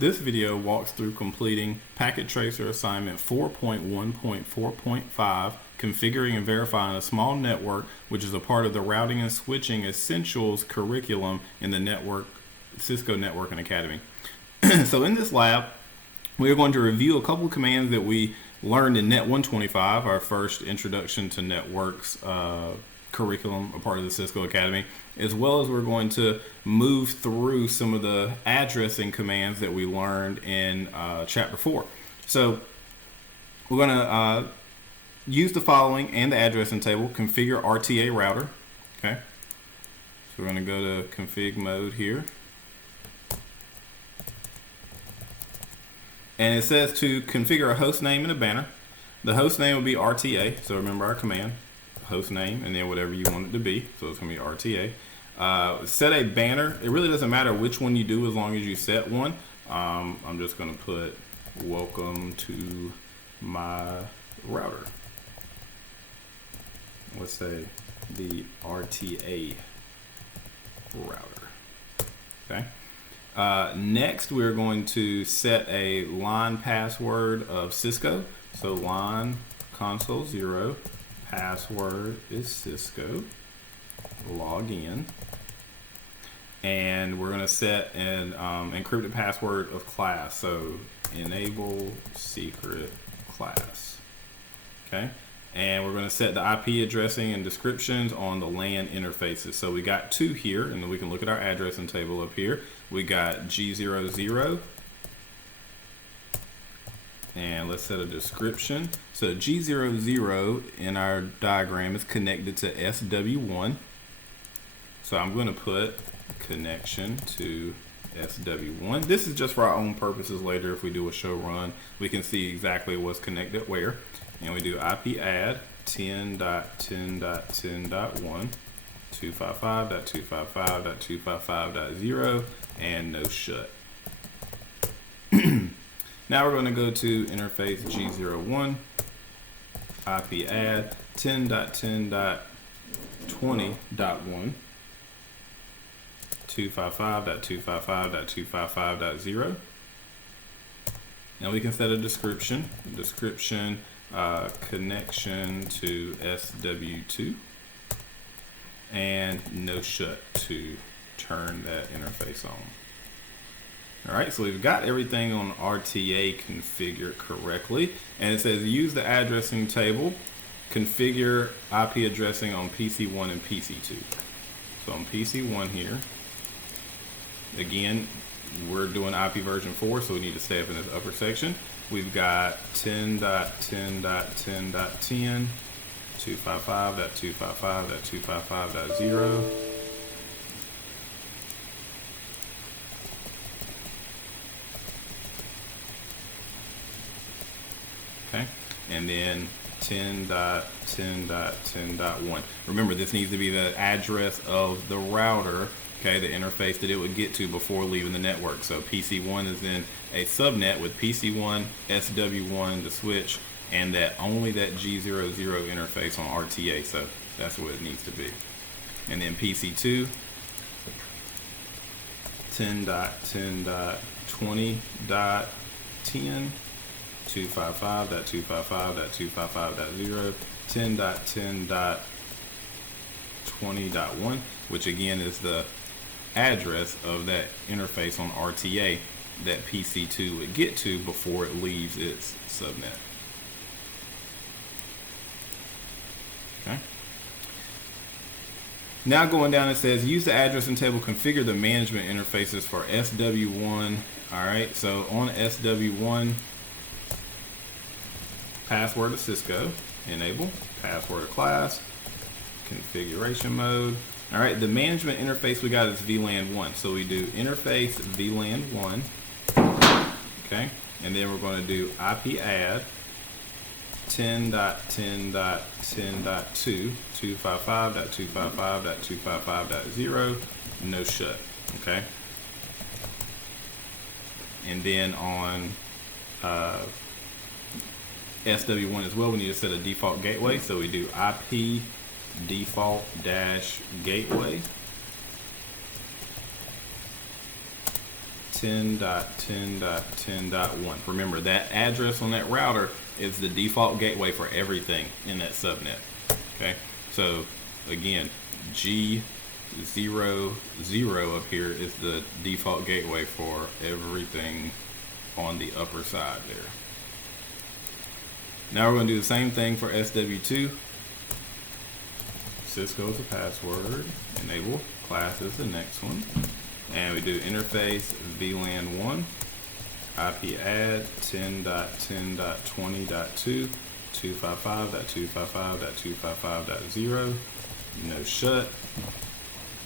This video walks through completing Packet Tracer Assignment 4.1.4.5, configuring and verifying a small network, which is a part of the Routing and Switching Essentials curriculum in the Cisco Networking Academy. So in this lab, we are going to review a couple of commands that we learned in Net 125, our first Introduction to Networks curriculum, a part of the Cisco Academy, as well as we're going to move through some of the addressing commands that we learned in Chapter 4. So we're going to use the following and the addressing table, configure RTA router. Okay, so we're going to go to config mode here. And it says to configure a host name and a banner. The host name will be RTA, so remember our command, host name, and then whatever you want it to be. So it's going to be RTA. Set a banner. It really doesn't matter which one you do as long as you set one. I'm just going to put welcome to my router. Let's say the RTA router. Okay. Next, we're going to set a line password of Cisco. So line console 0, password is Cisco, log in, and we're going to set an encrypted password of class. So enable secret class. Okay. And we're going to set the IP addressing and descriptions on the LAN interfaces. So we got two here, and then we can look at our addressing table up here. We got G00, and let's set a description. So G00 in our diagram is connected to SW1. So I'm going to put connection to SW1. This is just for our own purposes. Later, if we do a show run, we can see exactly what's connected where. And we do IP add 10.10.10.1, 255.255.255.0, and no shut. Now we're going to go to interface G01, IP add 10.10.20.1, 255.255.255.0. Now we can set a description. Connection to SW2, and no shut to turn that interface on. All right, so we've got everything on RTA configured correctly, and it says use the addressing table, configure IP addressing on PC1 and PC2. So on PC1 here, again, we're doing IP version 4, so we need to stay up in this upper section. We've got 10.10.10.10, 255.255.255.0. Okay, and then 10.10.10.1. Remember, this needs to be the address of the router, okay, the interface that it would get to before leaving the network. So PC1 is in a subnet with PC1, SW1, the switch, and only that G00 interface on RTA. So that's what it needs to be. And then PC2, 10.10.20.10, 255.255.255.0, 10.10.20.1, which again is the address of that interface on RTA that PC2 would get to before it leaves its subnet. Okay. Now going down, it says use the addressing table, configure the management interfaces for SW1. All right, so on SW1, password of Cisco, enable, password of class, configuration mode. All right, the management interface we got is VLAN 1. So we do interface VLAN 1, okay? And then we're going to do IP add 10.10.10.2, 255.255.255.0, no shut, okay? And then on SW1 as well, we need to set a default gateway. So we do IP default dash gateway 10.10.10.1. Remember, that address on that router is the default gateway for everything in that subnet. Okay, so again, G00 up here is the default gateway for everything on the upper side there. Now we're going to do the same thing for SW2. Cisco is a password. Enable class is the next one. And we do interface VLAN1, IP add 10.10.20.2, 255.255.255.0, no shut,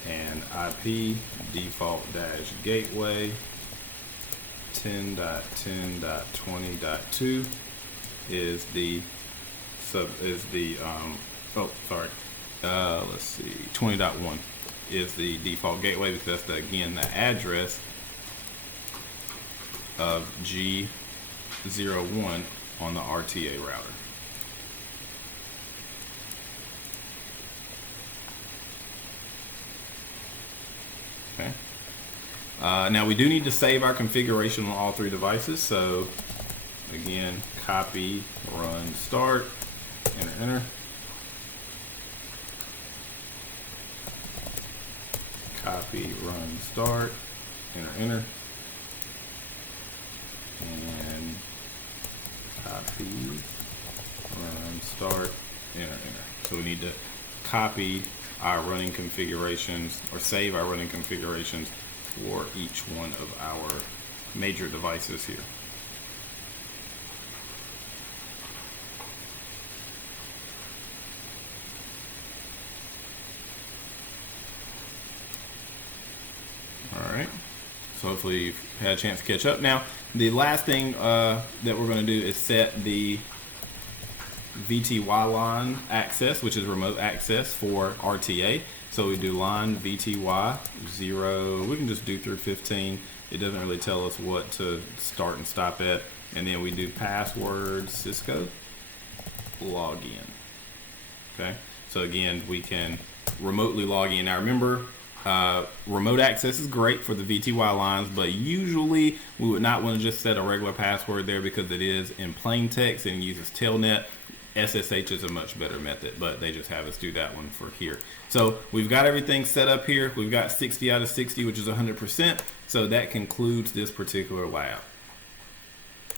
and IP default dash gateway 10.10.20.2 is the let's see, 20.1 is the default gateway because that's again the address of G01 on the RTA router. Okay. Now we do need to save our configuration on all three devices. So again, copy, run, start, enter. Copy, run, start, enter. And copy, run, start, enter. So we need to copy our running configurations or save our running configurations for each one of our major devices here. Alright, so hopefully you've had a chance to catch up. Now, the last thing that we're going to do is set the VTY line access, which is remote access for RTA. So we do line VTY 0, we can just do through 15. It doesn't really tell us what to start and stop at. And then we do password Cisco login. Okay, so again, we can remotely log in. Now remember, remote access is great for the VTY lines, but usually we would not want to just set a regular password there because it is in plain text and uses telnet. SSH is a much better method, but they just have us do that one for here. So we've got everything set up here. We've got 60 out of 60, which is 100%. So that concludes this particular lab.